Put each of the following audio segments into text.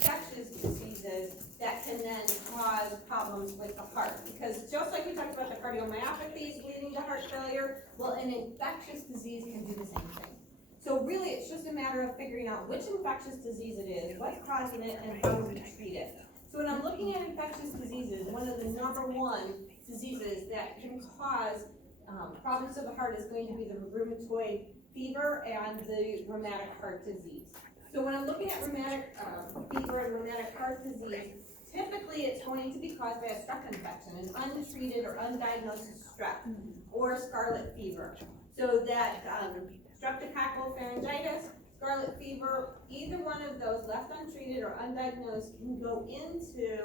infectious diseases that can then cause problems with the heart. Because just like we talked about the cardiomyopathies leading to heart failure, well, an infectious disease can do the same thing. So really, it's just a matter of figuring out which infectious disease it is, what's causing it, and how do we treat it. So when I'm looking at infectious diseases, one of the number one diseases that can cause problems to the heart is going to be the rheumatoid fever and the rheumatic heart disease. So when I'm looking at rheumatic fever and rheumatic heart disease, typically it's going to be caused by a strep infection, an untreated or undiagnosed strep, or scarlet fever. So that streptococcal pharyngitis, scarlet fever, either one of those left untreated or undiagnosed can go into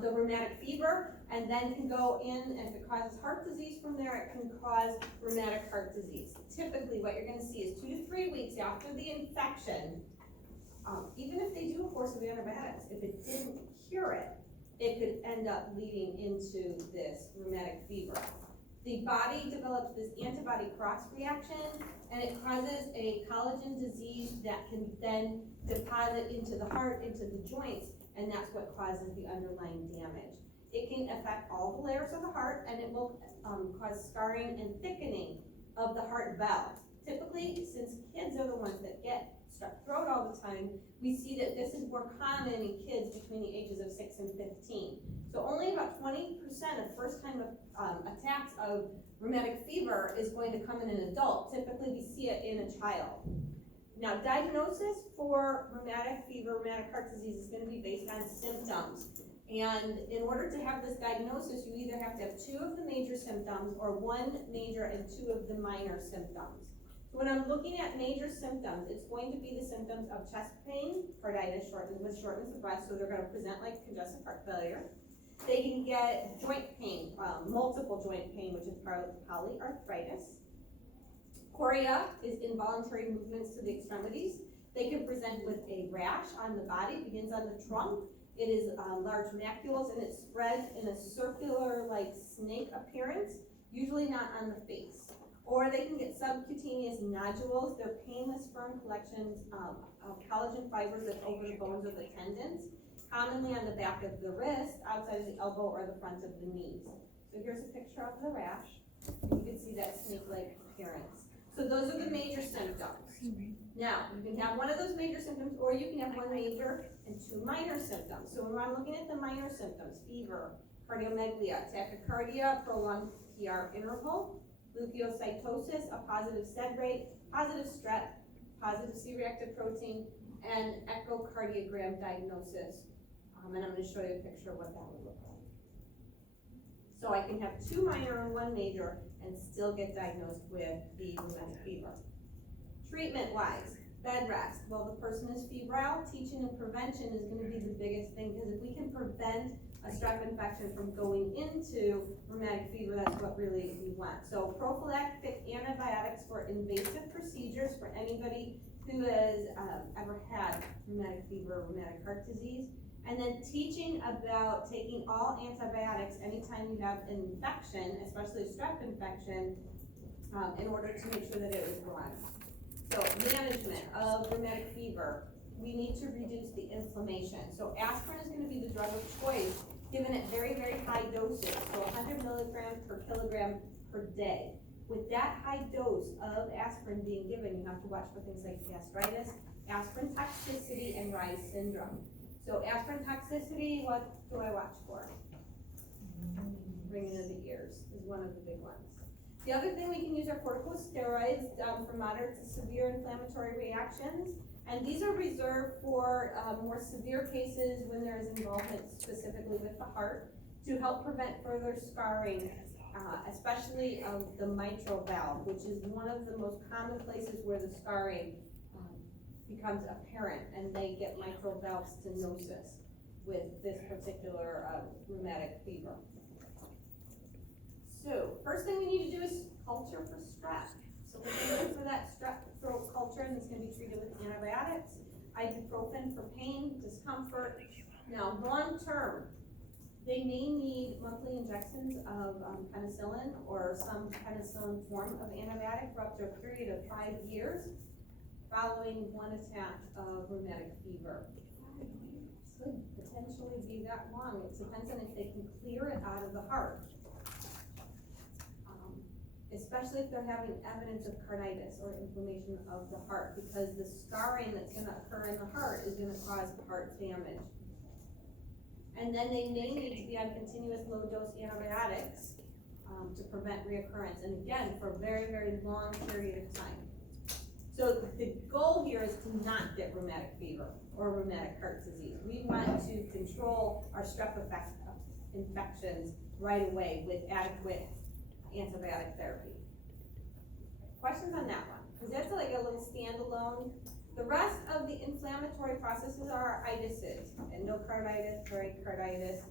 the rheumatic fever, and then can go in, and if it causes heart disease from there, it can cause rheumatic heart disease. Typically, what you're going to see is 2 to 3 weeks after the infection, even if they do a course of antibiotics, if it didn't cure it, it could end up leading into this rheumatic fever. The body develops this antibody cross reaction, and it causes a collagen disease that can then deposit into the heart, into the joints, and that's what causes the underlying damage. It can affect all the layers of the heart, and it will cause scarring and thickening of the heart valves. Typically, since kids are the ones that get strep throat all the time, we see that this is more common in kids between the ages of 6 and 15. So only about 20% of first-time attacks of rheumatic fever is going to come in an adult. Typically, we see it in a child. Now, diagnosis for rheumatic fever, rheumatic heart disease is going to be based on symptoms. And in order to have this diagnosis, you either have to have 2 of the major symptoms or 1 major and 2 of the minor symptoms. So when I'm looking at major symptoms, it's going to be the symptoms of chest pain, carditis, shortness of breath, so they're going to present like congestive heart failure. They can get joint pain, multiple joint pain, which is polyarthritis. Chorea is involuntary movements to the extremities. They can present with a rash on the body, begins on the trunk. It is large macules, and it spreads in a circular, like snake appearance, usually not on the face. Or they can get subcutaneous nodules. They're painless, firm collections of collagen fibers that's over the bones of the tendons, commonly on the back of the wrist, outside of the elbow, or the front of the knees. So here's a picture of the rash. You can see that snake-like appearance. So those are the major symptoms. Now, you can have one of those major symptoms, or you can have 1 major and 2 minor symptoms. So when I'm looking at the minor symptoms, fever, cardiomegaly, tachycardia, prolonged PR interval, leukocytosis, a positive SED rate, positive strep, positive C-reactive protein, and echocardiogram diagnosis. And I'm going to show you a picture of what that would look like. So I can have 2 minor and 1 major and still get diagnosed with the rheumatic fever. Treatment-wise, bed rest. Well, the person is febrile. Teaching and prevention is going to be the biggest thing, because if we can prevent a strep infection from going into rheumatic fever, that's what really we want. So prophylactic antibiotics for invasive procedures for anybody who has ever had rheumatic fever or rheumatic heart disease. And then teaching about taking all antibiotics anytime you have an infection, especially a strep infection, in order to make sure that it is gone. So management of rheumatic fever, we need to reduce the inflammation. So aspirin is going to be the drug of choice, given at very, very high doses, so 100 milligrams per kilogram per day. With that high dose of aspirin being given, you have to watch for things like gastritis, aspirin toxicity, and Reye's syndrome. So aspirin toxicity, what do I watch for? Ringing of the ears is one of the big ones. The other thing we can use are corticosteroids for moderate to severe inflammatory reactions. And these are reserved for more severe cases when there is involvement specifically with the heart, to help prevent further scarring, especially of the mitral valve, which is one of the most common places where the scarring becomes apparent, and they get mitral valve stenosis with this particular rheumatic fever. So first thing we need to do is culture for strep. So we're going to look for that strep throat culture, and it's going to be treated with antibiotics, ibuprofen for pain, discomfort. Now, long term, they may need monthly injections of penicillin or some penicillin form of antibiotic for up to a period of 5 years following 1 attack of rheumatic fever. Could potentially be that long. It depends on if they can clear it out of the heart. Especially if they're having evidence of carditis or inflammation of the heart, because the scarring that's gonna occur in the heart is gonna cause heart damage. And then they may need to be on continuous low-dose antibiotics to prevent reoccurrence, and again, for a very, very long period of time. So the goal here is to not get rheumatic fever or rheumatic heart disease. We want to control our strep infections right away with adequate antibiotic therapy. Questions on that one? Because that's like a little standalone. The rest of the inflammatory processes are itises: endocarditis, pericarditis,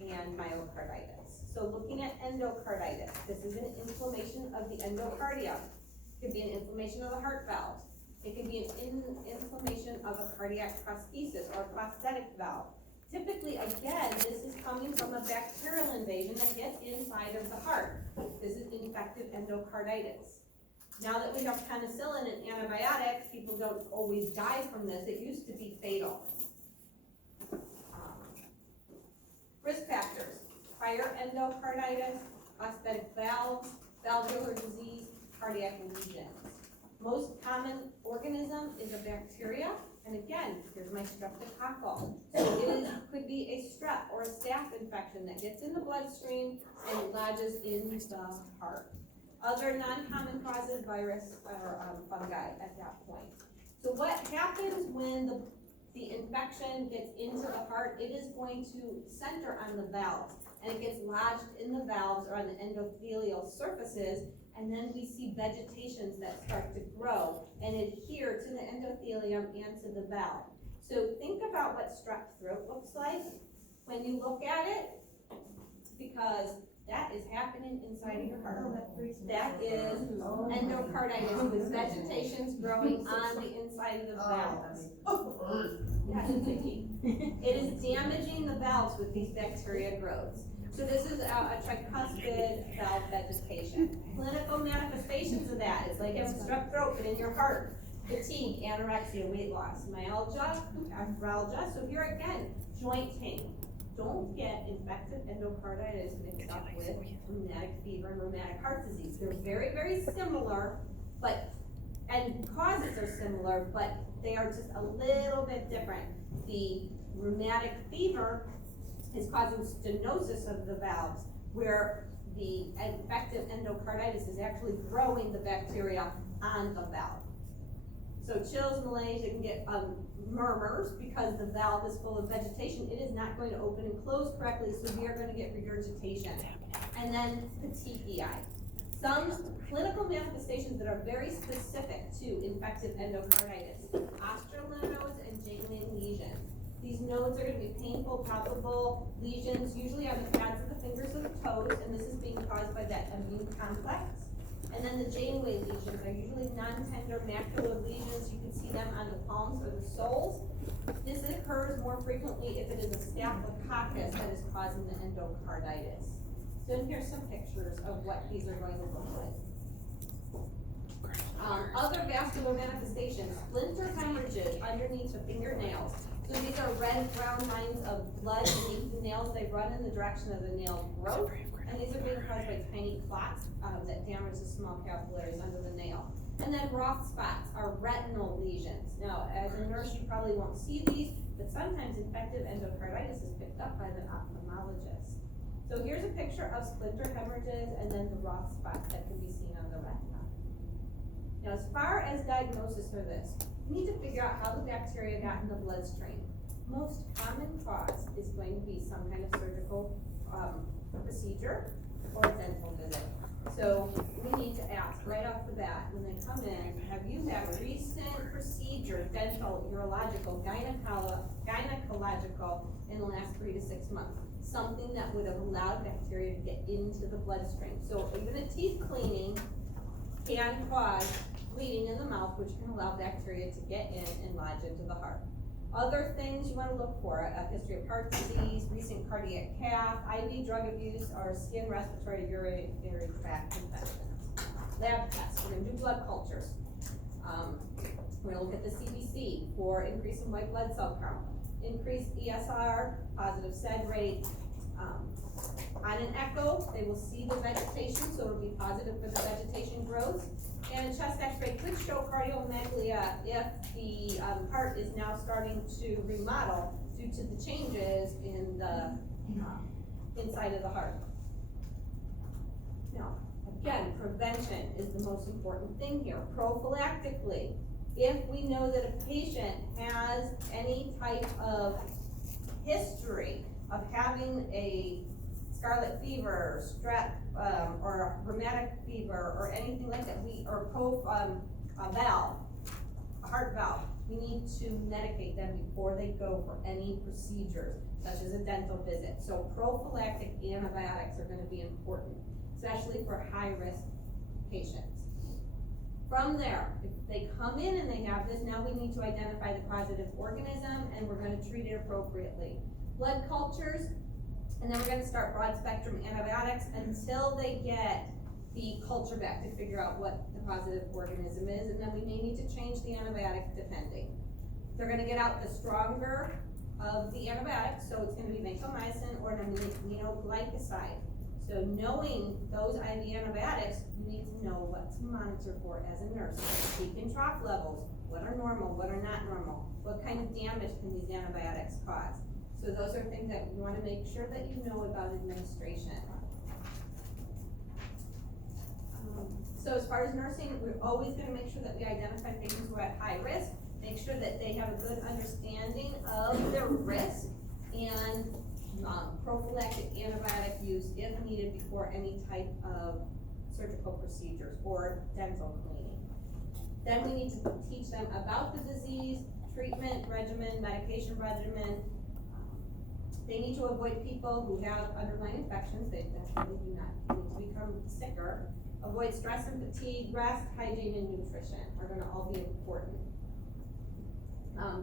and myocarditis. So looking at endocarditis, this is an inflammation of the endocardium. It could be an inflammation of the heart valve. It could be an inflammation of a cardiac prosthesis or a prosthetic valve. Typically, again, this is coming from a bacterial invasion that gets inside of the heart. This is infective endocarditis. Now that we have penicillin and antibiotics, people don't always die from this. It used to be fatal. Risk factors: prior endocarditis, prosthetic valves, valvular disease, cardiac lesions. Most common organism is a bacteria, and again, here's my streptococcal. So it could be a strep or a staph infection that gets in the bloodstream and lodges in the heart. Other non-common causes, virus or fungi at that point. So what happens when the infection gets into the heart? It is going to center on the valves, and it gets lodged in the valves or on the endothelial surfaces, and then we see vegetations that start to grow and adhere to the endothelium and to the valve. So think about what strep throat looks like when you look at it, because that is happening inside of your heart. That is endocarditis with vegetations growing on the inside of the valves. Yes, Vicky. It is damaging the valves with these bacteria growths. So this is a tricuspid valve vegetation. Clinical manifestations of that is like it's strep throat, but in your heart. Fatigue, anorexia, weight loss, myalgia, arthralgia. So here again, joint pain. Don't get infective endocarditis mixed up with rheumatic fever and rheumatic heart disease. They're very, very similar, and causes are similar, but they are just a little bit different. The rheumatic fever is causing stenosis of the valves, where the infective endocarditis is actually growing the bacteria on the valve. So chills, malaise, you can get murmurs because the valve is full of vegetation. It is not going to open and close correctly, so we are going to get regurgitation. And then petechiae. Some clinical manifestations that are very specific to infective endocarditis: osteolymph nodes and jangling lesions. These nodes are going to be painful, palpable lesions, usually on the pads of the fingers or the toes, and this is being caused by that immune complex. And then the Janeway lesions are usually non-tender macular lesions. You can see them on the palms or the soles. This occurs more frequently if it is a staphylococcus that is causing the endocarditis. So here's some pictures of what these are going to look like. Other vascular manifestations: splinter hemorrhages underneath the fingernails. So these are red brown lines of blood beneath the nails. They run in the direction of the nail growth, and these are being caused by tiny clots that damage the small capillaries under the nail. And then Roth spots are retinal lesions. Now, as a nurse, you probably won't see these, but sometimes infective endocarditis is picked up by the ophthalmologist. So here's a picture of splinter hemorrhages and then the Roth spots that can be seen on the retina. Now, as far as diagnosis for this, we need to figure out how the bacteria got in the bloodstream. Most common cause is going to be some kind of surgical procedure or dental visit. So we need to ask right off the bat when they come in, have you had a recent procedure, dental, urological, gynecological, in the last 3 to 6 months? Something that would have allowed bacteria to get into the bloodstream. So even a teeth cleaning can cause bleeding in the mouth, which can allow bacteria to get in and lodge into the heart. Other things you want to look for: a history of heart disease, recent cardiac cath, IV drug abuse, or skin, respiratory, urinary tract infections. Lab tests: we're going to do blood cultures. We're going to look at the CBC for increase in white blood cell count, increased ESR, positive SED rate. On an echo, they will see the vegetation, so it'll be positive for the vegetation growth. And a chest x-ray could show cardiomegalia if the heart is now starting to remodel due to the changes in the inside of the heart. Now, again, prevention is the most important thing here. Prophylactically, if we know that a patient has any type of history of having a scarlet fever, strep, or rheumatic fever, or anything like that, a heart valve, we need to medicate them before they go for any procedures, such as a dental visit. So prophylactic antibiotics are gonna be important, especially for high-risk patients. From there, if they come in and they have this, now we need to identify the causative organism, and we're gonna treat it appropriately. Blood cultures, and then we're gonna start broad spectrum antibiotics until they get the culture back to figure out what the causative organism is, and then we may need to change the antibiotic depending. They're gonna get out the stronger of the antibiotics, so it's gonna be vancomycin or an aminoglycoside. So knowing those IV antibiotics, you need to know what to monitor for as a nurse. Peak and trough levels, what are normal, what are not normal, what kind of damage can these antibiotics cause. So those are things that we want to make sure that you know about administration. So as far as nursing, we're always going to make sure that we identify patients who are at high risk, make sure that they have a good understanding of their risk, and prophylactic antibiotic use if needed before any type of surgical procedures or dental cleaning. Then we need to teach them about the disease, treatment regimen, medication regimen. They need to avoid people who have underlying infections. They definitely do not need to become sicker. Avoid stress and fatigue, rest, hygiene, and nutrition are gonna all be important.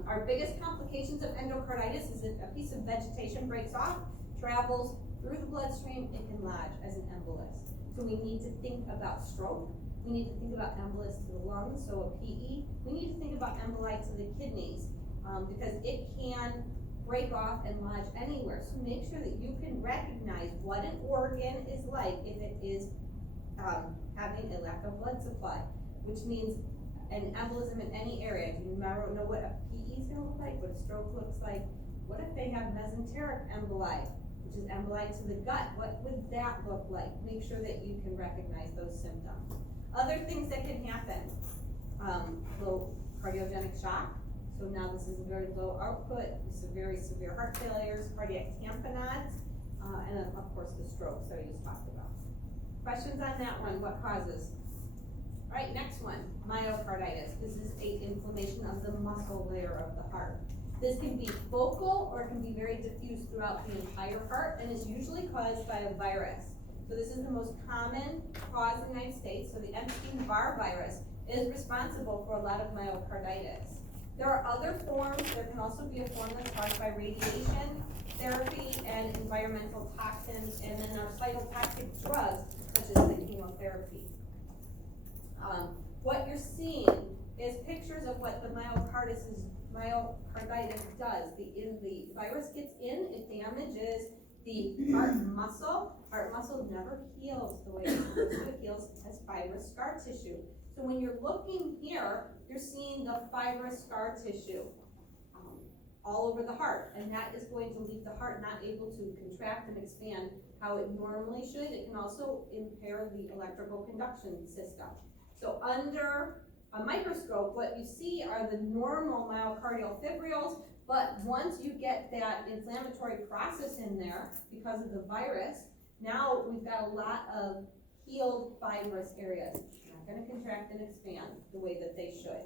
Our biggest complications of endocarditis is if a piece of vegetation breaks off, travels through the bloodstream, it can lodge as an embolus. So we need to think about stroke. We need to think about embolus to the lungs, so a PE. We need to think about emboli to the kidneys, because it can break off and lodge anywhere. So make sure that you can recognize what an organ is like if it is having a lack of blood supply, which means an embolism in any area. Do you know what a PE is gonna look like, what a stroke looks like? What if they have mesenteric emboli, which is emboli to the gut? What would that look like? Make sure that you can recognize those symptoms. Other things that can happen, low cardiogenic shock. So now this is a very low output, this is very severe heart failures, cardiac tamponades, and then of course the strokes that I just talked about. Questions on that one? What causes? All right, next one, myocarditis. This is a inflammation of the muscle layer of the heart. This can be focal or it can be very diffuse throughout the entire heart, and is usually caused by a virus. So this is the most common cause in the United States. So the Epstein-Barr virus is responsible for a lot of myocarditis. There are other forms. There can also be a form that's caused by radiation therapy and environmental toxins, and then our cytotoxic drugs, such as the chemotherapy. What you're seeing is pictures of what the myocarditis does. The virus gets in, it damages the heart muscle. Heart muscle never heals the way it heals as fibrous scar tissue. So when you're looking here, you're seeing the fibrous scar tissue all over the heart, and that is going to leave the heart not able to contract and expand how it normally should. It can also impair the electrical conduction system. So under a microscope, what you see are the normal myocardial fibrils, but once you get that inflammatory process in there because of the virus, now we've got a lot of healed fibrous areas. They're not going to contract and expand the way that they should.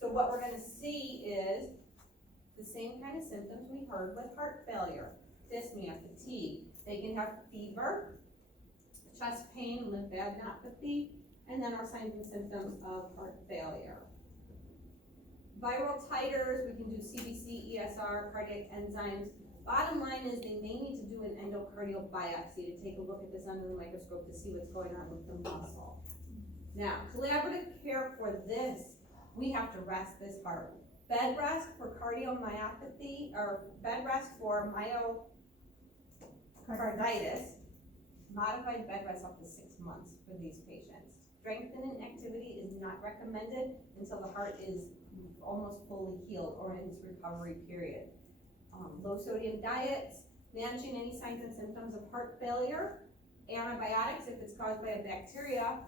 So what we're going to see is the same kind of symptoms we heard with heart failure, dyspnea, fatigue. They can have fever, chest pain, lymphadenopathy, and then our signs and symptoms of heart failure. Viral titers, we can do CBC, ESR, cardiac enzymes. Bottom line is they may need to do an endocardial biopsy to take a look at this under the microscope to see what's going on with the muscle. Now, collaborative care for this, we have to rest this heart. Bed rest for cardiomyopathy, or bed rest for myocarditis, modified bed rest up to 6 months for these patients. Strengthening activity is not recommended until the heart is almost fully healed or in its recovery period. Low sodium diets, managing any signs and symptoms of heart failure, antibiotics if it's caused by a bacteria.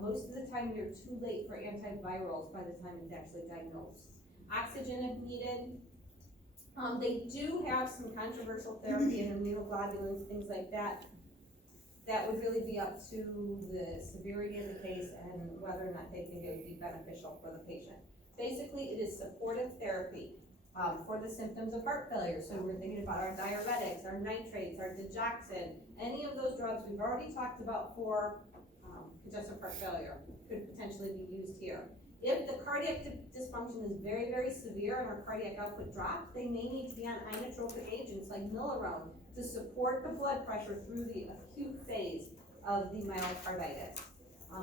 Most of the time you're too late for antivirals by the time it's actually diagnosed. Oxygen if needed. They do have some controversial therapy and immunoglobulins, things like that. That would really be up to the severity of the case and whether or not they think it would be beneficial for the patient. Basically, it is supportive therapy for the symptoms of heart failure. So we're thinking about our diuretics, our nitrates, our digoxin, any of those drugs we've already talked about for congestive heart failure could potentially be used here. If the cardiac dysfunction is very, very severe and our cardiac output drops, they may need to be on inotropic agents like milorone to support the blood pressure through the acute phase of the myocarditis.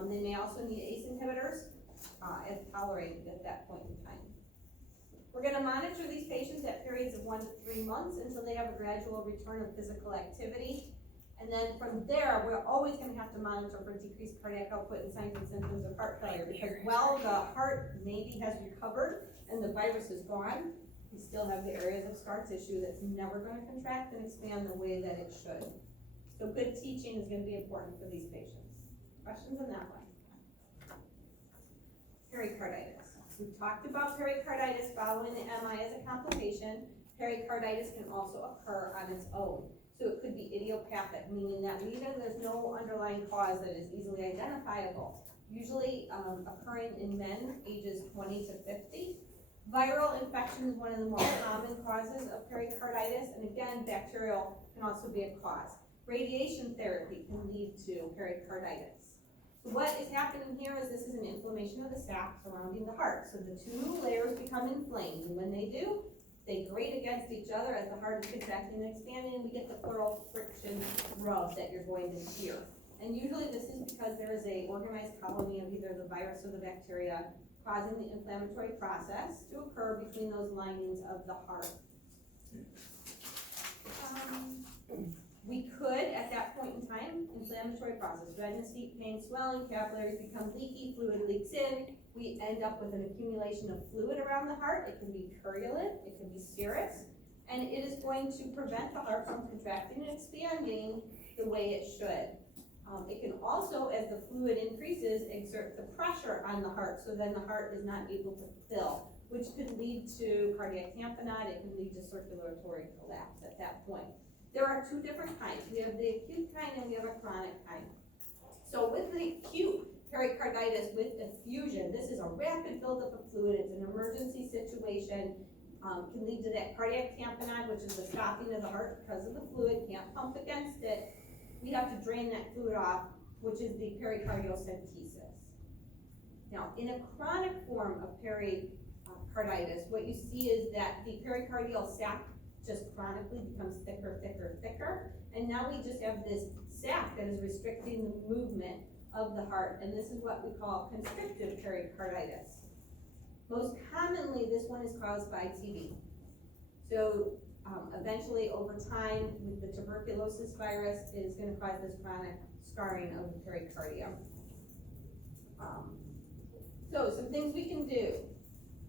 They may also need ACE inhibitors if tolerated at that point in time. We're going to monitor these patients at periods of 1 to 3 months until they have a gradual return of physical activity. And then from there, we're always going to have to monitor for decreased cardiac output and signs and symptoms of heart failure, because while the heart maybe has recovered and the virus is gone, we still have the areas of scar tissue that's never going to contract and expand the way that it should. So good teaching is going to be important for these patients. Questions on that one? Pericarditis. We've talked about pericarditis following the MI as a complication. Pericarditis can also occur on its own. So it could be idiopathic, meaning that even there's no underlying cause that is easily identifiable. Usually occurring in men ages 20 to 50. Viral infection is one of the more common causes of pericarditis, and again, bacterial can also be a cause. Radiation therapy can lead to pericarditis. So what is happening here is this is an inflammation of the sac surrounding the heart. So the two layers become inflamed, and when they do, they grate against each other as the heart is contracting and expanding, and we get the pleural friction rub that you're going to hear. And usually this is because there is a organized colony of either the virus or the bacteria causing the inflammatory process to occur between those linings of the heart. We could, at that point in time, inflammatory process, redness, heat, pain, swelling, capillaries become leaky, fluid leaks in. We end up with an accumulation of fluid around the heart. It can be purulent, it can be serous, and it is going to prevent the heart from contracting and expanding the way it should. It can also, as the fluid increases, exert the pressure on the heart, so then the heart is not able to fill, which could lead to cardiac tamponade. It can lead to circulatory collapse at that point. There are two different kinds. We have the acute kind and we have a chronic kind. So with the acute pericarditis with effusion, this is a rapid buildup of fluid. It's an emergency situation. Can lead to that cardiac tamponade, which is the stopping of the heart because of the fluid, can't pump against it. We have to drain that fluid off, which is the pericardiocentesis. Now, in a chronic form of pericarditis, what you see is that the pericardial sac just chronically becomes thicker, thicker, thicker, and now we just have this sac that is restricting the movement of the heart, and this is what we call constrictive pericarditis. Most commonly, this one is caused by TB. So eventually, over time, with the tuberculosis virus, it is going to cause this chronic scarring of the pericardium. So some things we can do.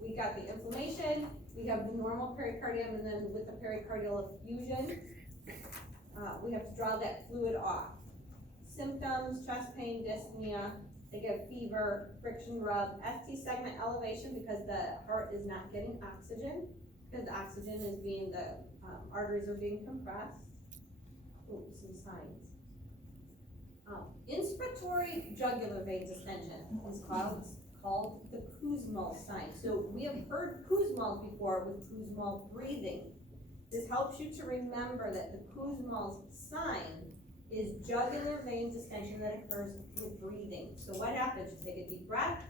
We got the inflammation, we have the normal pericardium, and then with the pericardial effusion, we have to draw that fluid off. Symptoms: chest pain, dyspnea, they get fever, friction rub, ST segment elevation because the heart is not getting oxygen, because the oxygen is being, the arteries are being compressed. Ooh, some signs. Inspiratory jugular vein distension is called the Kussmaul sign. So we have heard Kussmaul before with Kussmaul breathing. This helps you to remember that the Kussmaul sign is jugular vein distension that occurs with breathing. So what happens? You take a deep breath,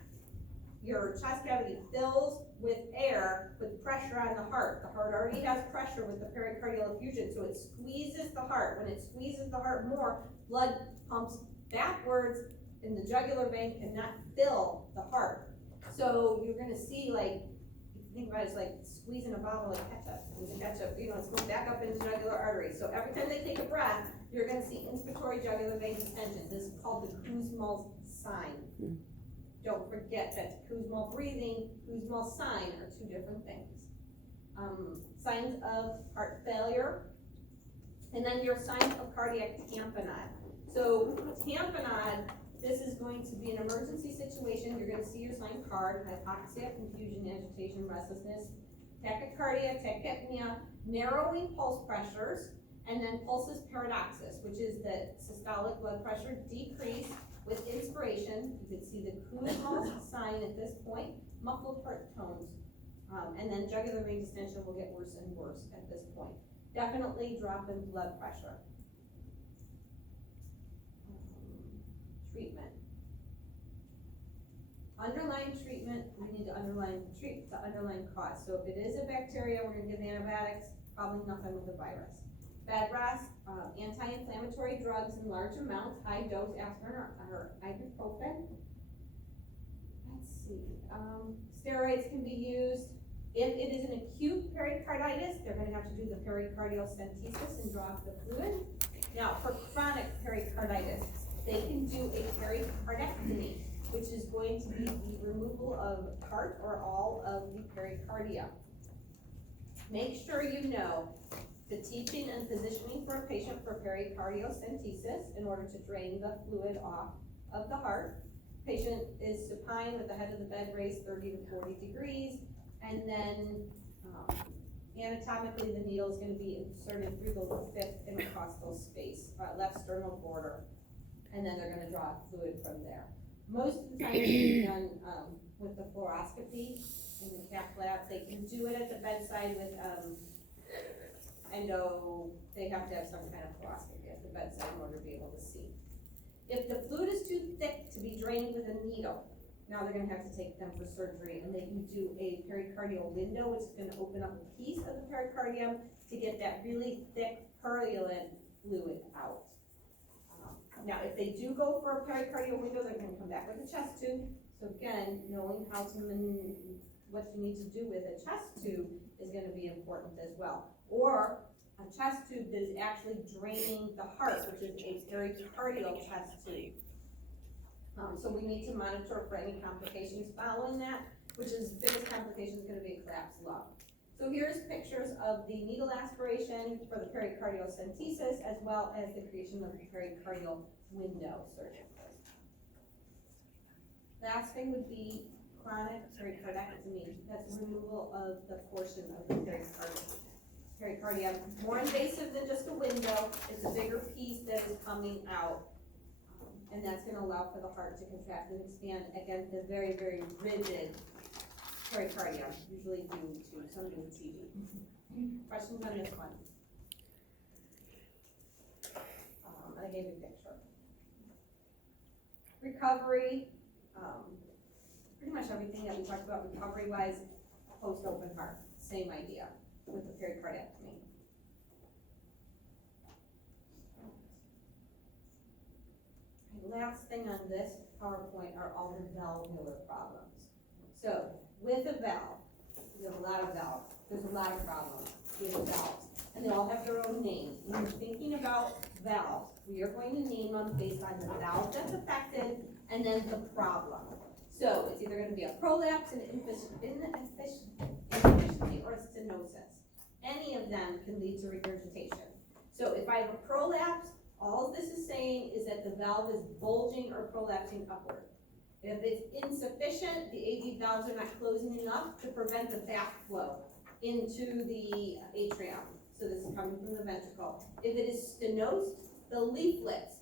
your chest cavity fills with air with pressure on the heart. The heart already has pressure with the pericardial effusion, so it squeezes the heart. When it squeezes the heart more, blood pumps backwards and the jugular vein cannot fill the heart. So you're gonna see, like, think about it as like squeezing a bottle of ketchup. The ketchup, you know, it's going back up into the jugular artery. So every time they take a breath, you're gonna see inspiratory jugular vein distension. This is called the Kussmaul's sign. Don't forget that Kussmaul breathing, Kussmaul sign are two different things. Signs of heart failure, and then your signs of cardiac tamponade. So tamponade, this is going to be an emergency situation. You're gonna see your sign card: hypoxia, confusion, agitation, restlessness, tachycardia, tachypnea, narrowing pulse pressures, and then pulsus paradoxus, which is the systolic blood pressure decrease with inspiration. You can see the Kussmaul sign at this point, muffled heart tones, and then jugular vein distension will get worse and worse at this point. Definitely drop in blood pressure. Treatment. Underlying treatment, we need to treat the underlying cause. So if it is a bacteria, we're gonna give antibiotics, probably nothing with a virus. Bed rest, anti-inflammatory drugs in large amounts, high dose aspirin or ibuprofen. Let's see, steroids can be used. If it is an acute pericarditis, they're gonna have to do the pericardial stentesis and draw off the fluid. Now, for chronic pericarditis, they can do a pericardectomy, which is going to be the removal of part or all of the pericardia. Make sure you know the teaching and positioning for a patient for pericardial stentesis in order to drain the fluid off of the heart. Patient is supine with the head of the bed raised 30 to 40 degrees, and then anatomically the needle is going to be inserted through the fifth intercostal space, left sternal border, and then they're going to draw fluid from there. Most of the time it's being done with the fluoroscopy in the cath lab. They can do it at the bedside with endo. They have to have some kind of fluoroscopy at the bedside in order to be able to see. If the fluid is too thick to be drained with a needle, now they're gonna have to take them for surgery, and they can do a pericardial window, which is gonna open up a piece of the pericardium to get that really thick, purulent fluid out. Now, if they do go for a pericardial window, they're gonna come back with a chest tube. So again, knowing how to what you need to do with a chest tube is gonna be important as well. Or a chest tube that is actually draining the heart, which is a pericardial chest tube. So we need to monitor for any complications following that, which is the biggest complication is going to be a collapsed lung. So here's pictures of the needle aspiration for the pericardial stentesis, as well as the creation of the pericardial window surgically. Last thing would be chronic pericardectomy. That's removal of the portion of the pericardium. More invasive than just a window. It's a bigger piece that is coming out. And that's going to allow for the heart to contract and expand against the very, very rigid pericardium, usually due to somebody with TB. Questions on this one? I gave you a picture. Recovery, pretty much everything that we talked about recovery-wise, post-open heart, same idea with the pericardectomy. Last thing on this PowerPoint are all the valvular problems. So with a valve, there's a lot of valves. There's a lot of problems with valves, and they all have their own names. When you're thinking about valves, we are going to name them based on the valve that's affected and then the problem. So it's either going to be a prolapse, an inefficiency, or a stenosis. Any of them can lead to regurgitation. So if I have a prolapse, all this is saying is that the valve is bulging or prolapsing upward. If it's insufficient, the AV valves are not closing enough to prevent the backflow into the atrium. So this is coming from the ventricle. If it is stenosed, the leaflets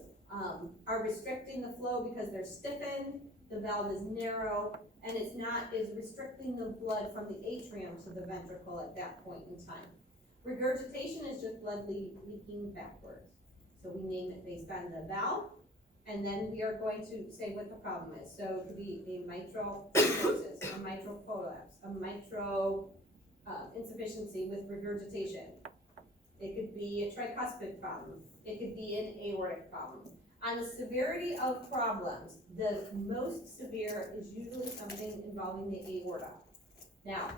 are restricting the flow because they're stiffened, the valve is narrow, and it's restricting the blood from the atrium to the ventricle at that point in time. Regurgitation is just blood leaking backwards. So we name it based on the valve, and then we are going to say what the problem is. So it could be a mitral stenosis, a mitral prolapse, a mitral insufficiency with regurgitation. It could be a tricuspid problem. It could be an aortic problem. On the severity of problems, the most severe is usually something involving the aorta. Now,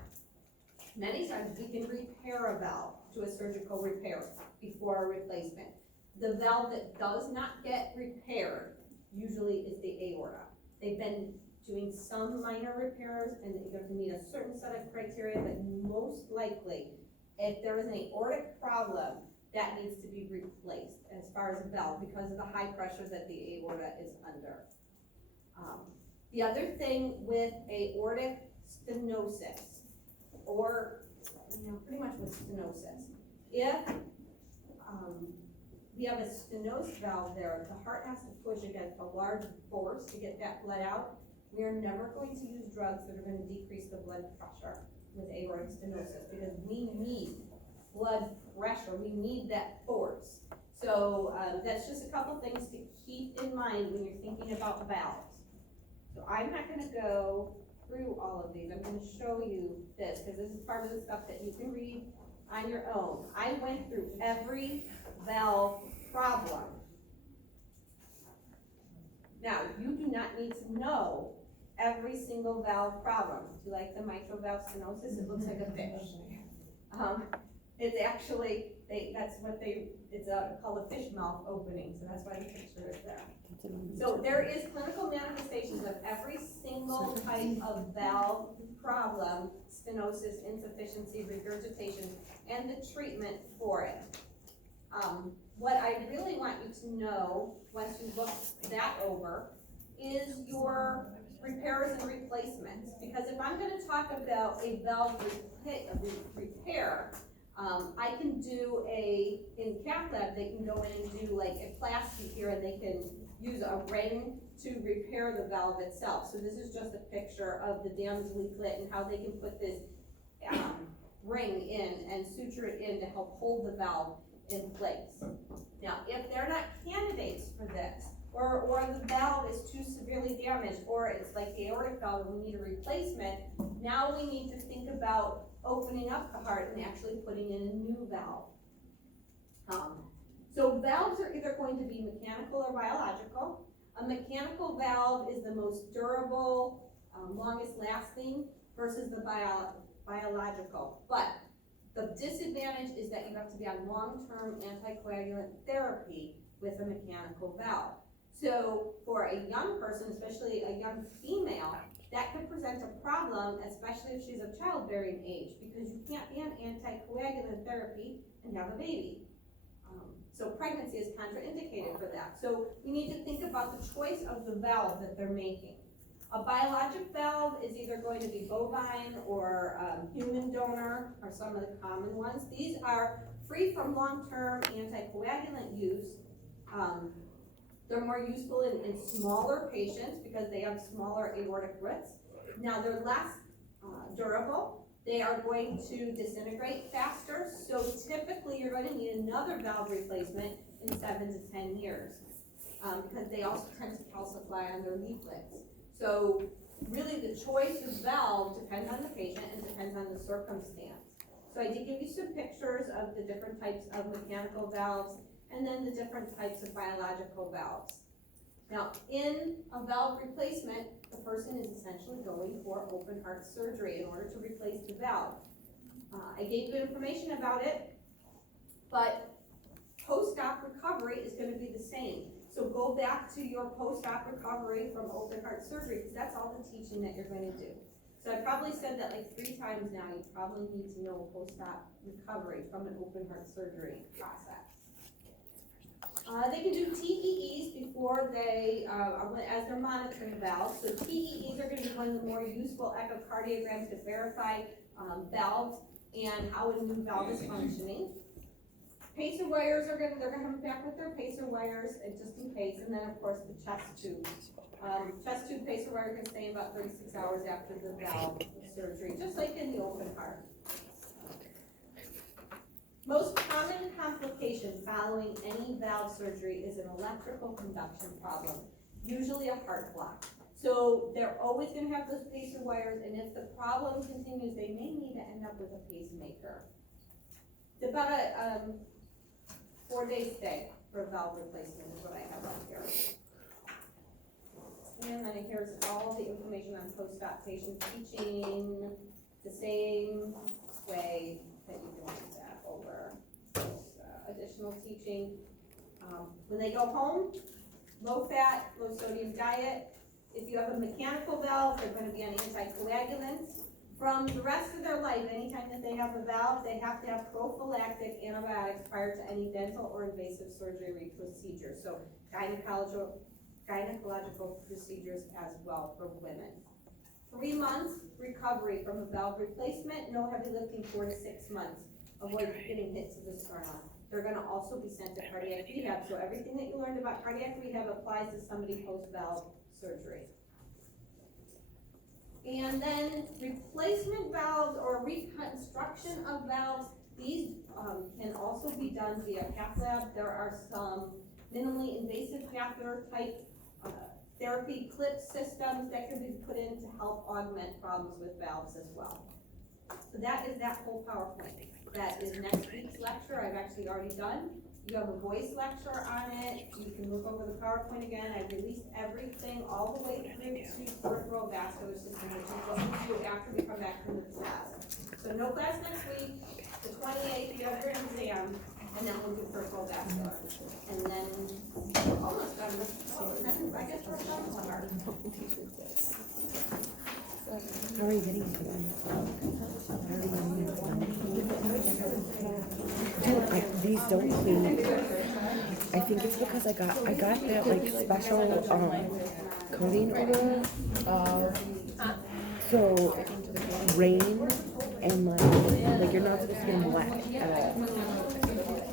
Many times we can repair a valve to a surgical repair before a replacement. The valve that does not get repaired usually is the aorta. They've been doing some minor repairs and you have to meet a certain set of criteria, but most likely, if there is an aortic problem, that needs to be replaced as far as a valve because of the high pressure that the aorta is under. The other thing with aortic stenosis, or pretty much with stenosis, if we have a stenosis valve there, the heart has to push against a large force to get that blood out. We are never going to use drugs that are going to decrease the blood pressure with aortic stenosis because we need blood pressure, we need that force. So that's just a couple things to keep in mind when you're thinking about valves. So I'm not going to go through all of these. I'm going to show you this because this is part of the stuff that you can read on your own. I went through every valve problem. Now, you do not need to know every single valve problem. Do you like the mitral valve stenosis? It looks like a fish. It's actually, it's called a fish mouth opening, so that's why the picture is there. So there is clinical manifestations of every single type of valve problem, stenosis, insufficiency, regurgitation, and the treatment for it. What I really want you to know, once you look that over, is your repairs and replacements. Because if I'm gonna talk about a valve repair, I can do in cath lab, they can go in and do like a plastic here and they can use a ring to repair the valve itself. So this is just a picture of the damaged leaflet and how they can put this ring in and suture it in to help hold the valve in place. Now, if they're not candidates for this, or the valve is too severely damaged, or it's like the aortic valve and we need a replacement, now we need to think about opening up the heart and actually putting in a new valve. So valves are either going to be mechanical or biological. A mechanical valve is the most durable, longest lasting versus the biological. But the disadvantage is that you have to be on long-term anticoagulant therapy with a mechanical valve. So for a young person, especially a young female, that could present a problem, especially if she's of childbearing age, because you can't be on anticoagulant therapy and have a baby. So pregnancy is contraindicated for that. So we need to think about the choice of the valve that they're making. A biologic valve is either going to be bovine or human donor, are some of the common ones. These are free from long-term anticoagulant use. They're more useful in smaller patients because they have smaller aortic roots. Now they're less durable. They are going to disintegrate faster. So typically you're going to need another valve replacement in 7 to 10 years because they also tend to calcify on their leaflets. So really the choice of valve depends on the patient and depends on the circumstance. So I did give you some pictures of the different types of mechanical valves and then the different types of biological valves. Now, in a valve replacement, the person is essentially going for open heart surgery in order to replace the valve. I gave you information about it, but post-op recovery is going to be the same. So go back to your post-op recovery from open heart surgery because that's all the teaching that you're going to do. So I probably said that like 3 times now. You probably need to know post-op recovery from an open heart surgery process. They can do TEEs before they, as they're monitoring valves. So TEEs are going to be one of the more useful echocardiograms to verify valves and how a new valve is functioning. Pacer wires they're gonna come back with their pacer wires, just in case, and then of course the chest tube. Chest tube pacer wire can stay about 36 hours after the valve surgery, just like in the open heart. Most common complication following any valve surgery is an electrical conduction problem, usually a heart block. So they're always going to have those pacer wires, and if the problem continues, they may need to end up with a pacemaker. It's about a 4-day stay for a valve replacement is what I have on here. And then here's all the information on post-op patient teaching, the same way that you can use that over additional teaching. When they go home, low fat, low sodium diet. If you have a mechanical valve, they're going to be on anticoagulants. From the rest of their life, anytime that they have a valve, they have to have prophylactic antibiotics prior to any dental or invasive surgery procedure. So gynecological procedures as well for women. 3 months recovery from a valve replacement, no heavy lifting, 4 to 6 months. Avoid getting hit to the sternum. They're gonna also be sent to cardiac rehab, so everything that you learned about cardiac rehab applies to somebody post-valve surgery. And then replacement valves or reconstruction of valves, these can also be done via cath lab. There are some minimally invasive catheter type therapy clip systems that can be put in to help augment problems with valves as well. So that is that whole PowerPoint. That is next week's lecture. I've actually already done. You have a voice lecture on it. You can look over the PowerPoint again. I released everything all the way through to peripheral vascular system, which is what we do after we come back from the class. So no class next week. The 28th, you have your exam, and then we'll do peripheral vascular. And then we're almost done with, and then I guess we're done with our. How are you getting into them? Dude, these don't clean. I think it's because I got that like special coating over. So rain and like you're not supposed to get them wet at all.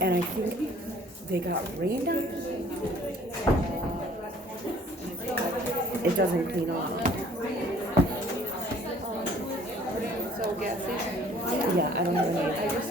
And I think they got rained on. It doesn't clean off. So gas station? Yeah, I don't have any. I just